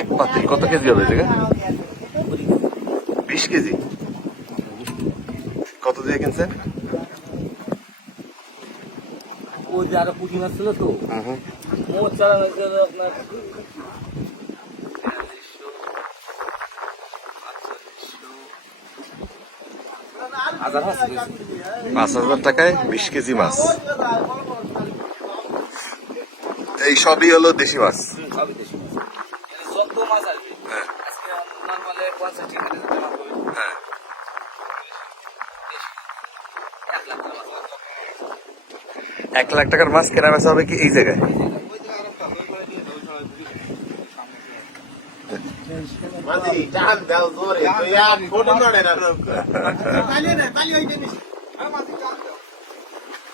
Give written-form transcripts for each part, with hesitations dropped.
এক পাতিল কত কেজি হবে জায়গা? 20 কেজি। কত দিয়ে কিনছেন? ও যে আরো পুঁটি মাছ ছিল তো মোট চালানো আপনার 5,000 টাকায় 20 কেজি মাছ। এই সবই হলো দেশি মাছ। সবই দেশি মাছ। যত মাছ আসবে আজকে নর্মালে 50 টাকা জমা হবে। হ্যাঁ, 1 লাখ টাকার মাছ কেনা বেচা হবে কি এই জায়গায়?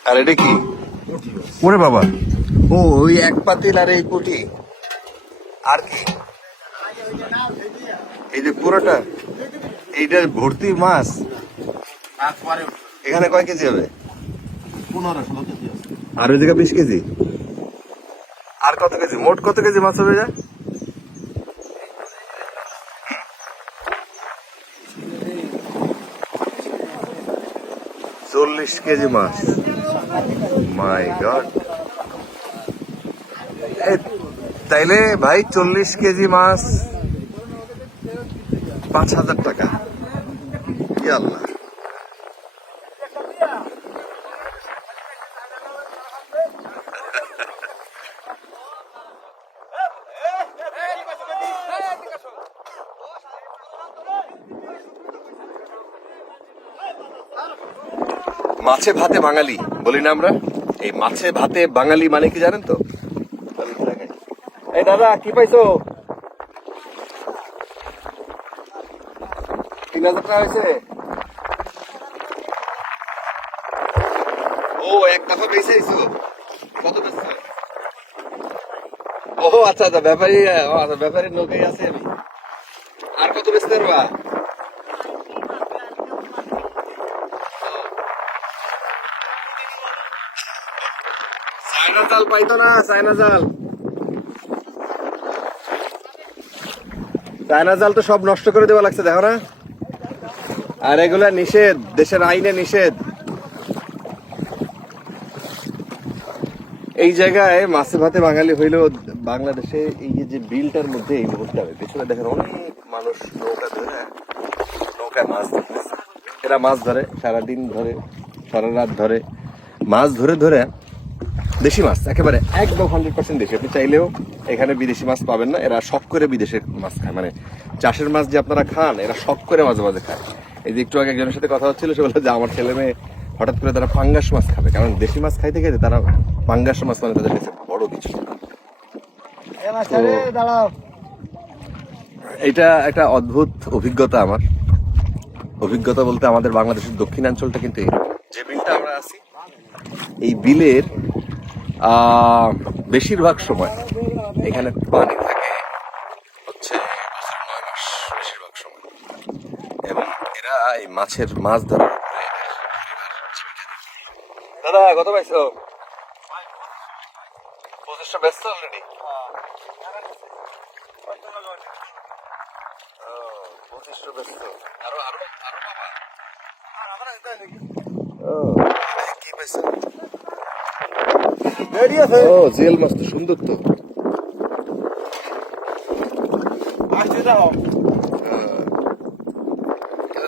আর এটা কি? ওরে বাবা, ও ওই এক পাতিল আর এই পুঁটি আর কি? এই যে পুরোটা এইটা ভর্তি মাছ। এখানে কয় কেজি হবে? 15-16 কেজি আছে। আর ওই জায়গায় 20 কেজি। আর কত কেজি? মোট কত কেজি মাছ হবে যা? চল্লিশ কেজি মাছ। মাই গড। তাইলে ভাই 40 কেজি মাছ 5,000 টাকা। কি আল্লাহ। মাছে ভাতে বাঙালি বলি না আমরা? এই মাছে ভাতে বাঙালি মানে কি জানেন তো? এই দাদা কি পাইছো? 3,000 টাকা হয়েছে। ও এক দফা বেঁচে আইছো? কত বেচছো? ও আচ্ছা আচ্ছা, ব্যাপারী ব্যাপারীর নৌকায় আছে আমি। আর কত বেচতে পারবা? চায়না জাল পাইতো না, চায়না জাল। চায়না জাল তো সব নষ্ট করে দেওয়া লাগছে, দেখো না? আর এগুলা নিষেধ, দেশের আইনে নিষেধ। এই জায়গায় মাছে ভাতে বাঙালি হইলেও বাংলাদেশে এই যে বিলটার মধ্যে এই মুহূর্তে হবে পেছনে দেখেন অনেক মানুষ নৌকা ধরে নৌকায় মাছ ধরতেছে। এরা মাছ ধরে সারাদিন ধরে, সারা রাত ধরে মাছ ধরে ধরে দেশি মাছ, একেবারে একদম 100% দেশি। আপনি চাইলেও এখানে বিদেশি মাছ পাবেন না। এরা শখ করে বিদেশের মাছ খায়, মানে চাষের মাছ যে আপনারা খান এরা শখ করে মাঝে মাঝে খায়। এই যে একটু আগে একজনের সাথে কথা হচ্ছিল, সে বললো যে আমার ছেলে মেয়ে হঠাৎ করে তারা পাঙ্গাস মাছ খাবে, কারণ দেশি মাছ খাইতে খাইতে তারা পাঙ্গাস মাছ মানে তাদের কাছে বড় কিছু। এটা একটা অদ্ভুত অভিজ্ঞতা আমার। অভিজ্ঞতা বলতে আমাদের বাংলাদেশের দক্ষিণাঞ্চলটা কিন্তু যে বিলটা আমরা আছি এই বিলের বেশিরভাগ সময় এখানে পানি থাকে হচ্ছে বছরের 9 মাস বেশিরভাগ সময়, এবং এরা এই মাছ ধরার উপরে। দাদা কত পাইছো? 25টা ব্যস্ত অলরেডি। 25টা ব্যস্ত। আরো আরো আরো বাবা কি পাইছো? ও জিএল মাছ তো সুন্দর তো।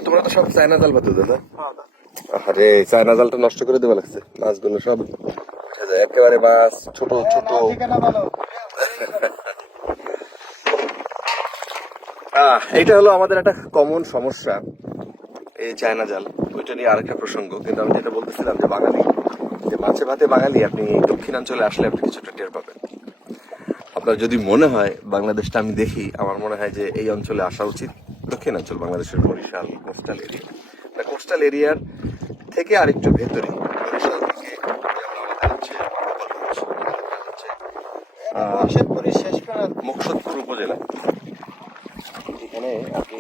তোমরা তো সব চায়না জাল পাতো দাদা? আরে চায়না জালটা নষ্ট করে দেওয়া লাগছে, মাছগুলো সব একেবারে মাছ ছোট ছোট। এইটা হলো আমাদের একটা কমন সমস্যা, এই চায়না জাল। ওইটা নিয়ে আরেকটা প্রসঙ্গ, কিন্তু আমি যেটা বলতেছিলাম যে বাঙালি, যে মাছে ভাতে বাঙালি, আপনি দক্ষিণাঞ্চলে আসলে আপনি কিছুটা টের পাবেন। আপনার যদি মনে হয় বাংলাদেশটা আমি দেখি, আমার মনে হয় যে এই অঞ্চলে আসা উচিত। দক্ষিণাঞ্চল বাংলাদেশের বরিশাল কোস্টাল এরিয়া, কোস্টাল এরিয়ার থেকে আরেকটু ভেতরে বরিশাল থেকে মুকসুদপুর উপজেলা, এখানে আপনি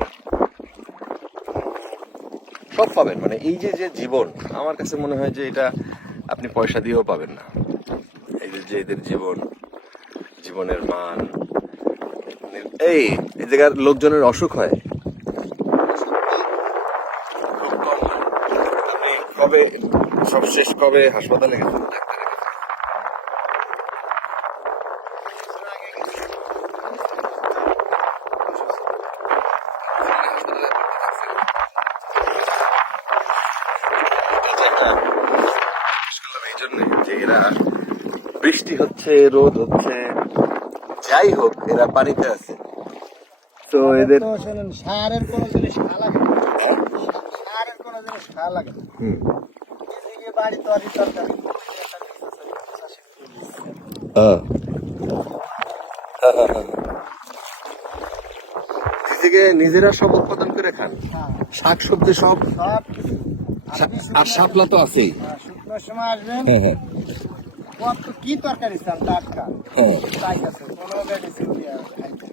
সব পাবেন। মানে এই যে যে জীবন, আমার কাছে মনে হয় যে এটা আপনি পয়সা দিয়েও পাবেন না। এই যে এদের জীবনের মান, এই এই জায়গার লোকজনের অসুখ হয় খুব কম হয়। আপনি কবে সবশেষ কবে হাসপাতালে গেছেন ডাক্তারের কাছে? এই জন্যই যে এরা বৃষ্টি হচ্ছে রোদ হচ্ছে যাই হোক এরা পানিতে আছে তো এদের তো শুনুন সারের কোনো জিনিস খা লাগে না। সারের কোনো জিনিস খা লাগে না। হুম। এদিকে বাড়ি তরি তরকারি নিজেকে নিজেরা সব উৎপাদন করে খান হ্যাঁ, শাক সবজি সব সব কিছু। আর শাপলা তো আছেই শুকনোর সময় আসবেন হ্যাঁ হ্যাঁ কত কি তরকারি চান টাটকা হ্যাঁ। তাই আছে কোনো মেডিসিন দিয়ে খাইতে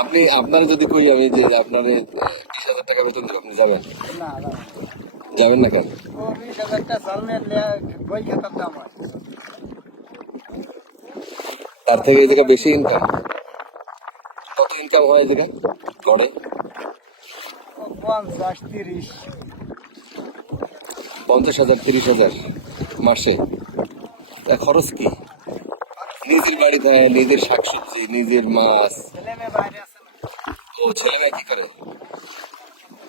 আপনি আপনার যদি কই আমি যে আপনার 20,000 টাকা বেতন দেবো আপনি যাবেন না না যাবেন না কেন? ও 20,000 টাকা সালনের বই খেতার দাম হয় তার থেকে এই জায়গা বেশি ইনকাম কত ইনকাম হয় এই জায়গা গড়ে? 50-30 50,000 30,000 মাসে তা খরচ কি নিজের বাড়ি থাকে নিজের শাকসবজি নিজের মাছ ছেলে মেয়ে বাইরে আছে না ও ছেলে মেয়ে কি করে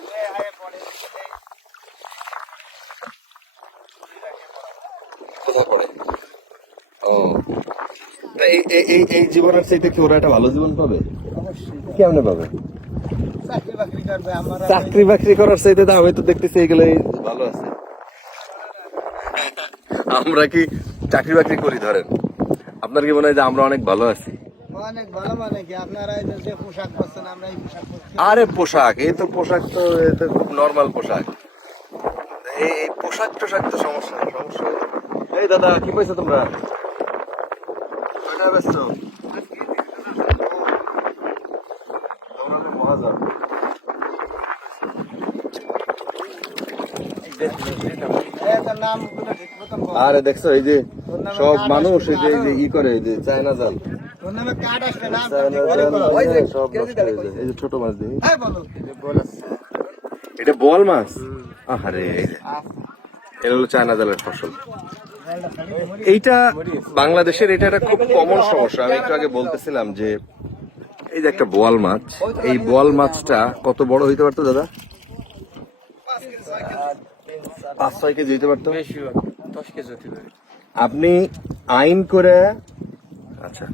মেয়ে আয়ে পড়ে কোথায় পড়ে ও তা এই জীবনের চাইতে কি ওরা একটা ভালো জীবন পাবে অবশ্যই কেমনে পাবে চাকরি বাকরি করবে আমরা চাকরি বাকরি করার চাইতে তো আমি তো দেখতেছি এগুলোই ভালো আছে আমরা কি চাকরি বাকরি করি ধরেন আপনার কি মনে হয় যে আমরা অনেক ভালো আছি অনেক ভালো মানে কি আপনারা এই যে পোশাক পরছেন আমরা এই পোশাক পরছি আরে পোশাক এই তো পোশাক তো এ তো খুব নর্মাল পোশাক এই পোশাক টোশাক তো সমস্যা না, সমস্যা হলো না। এই দাদা কি পাইছো তোমরা কয়টা ব্যস্ত তোমরা তো মহাজন এটার নাম গুলো ঠিক মতন বল আরে দেখছো এই যে সব মানুষ এই যে ই করে এই যে চায়না জাল তোর নামে কার্ড আসবে না চায়না ঘরে জাল বলো ওই যে সব কেজি নষ্ট দাঁড়ে হয়ে যায়। এই যে ছোট মাছ দেখি হ্যাঁ বলো এটা বল মাছ আহারে এটা হলো চায়না জালের ফসল এইটা বাংলাদেশের এটা একটা খুব কমন সমস্যা আমি একটু আগে বলতেছিলাম যে এই যে একটা বোয়াল মাছ এই বোয়াল মাছটা কত বড় হইতে পারতো দাদা 5-6 কেজি হইতে পারতো বেশি 10 কেজি হতে পারে আপনি আইন করে আচ্ছা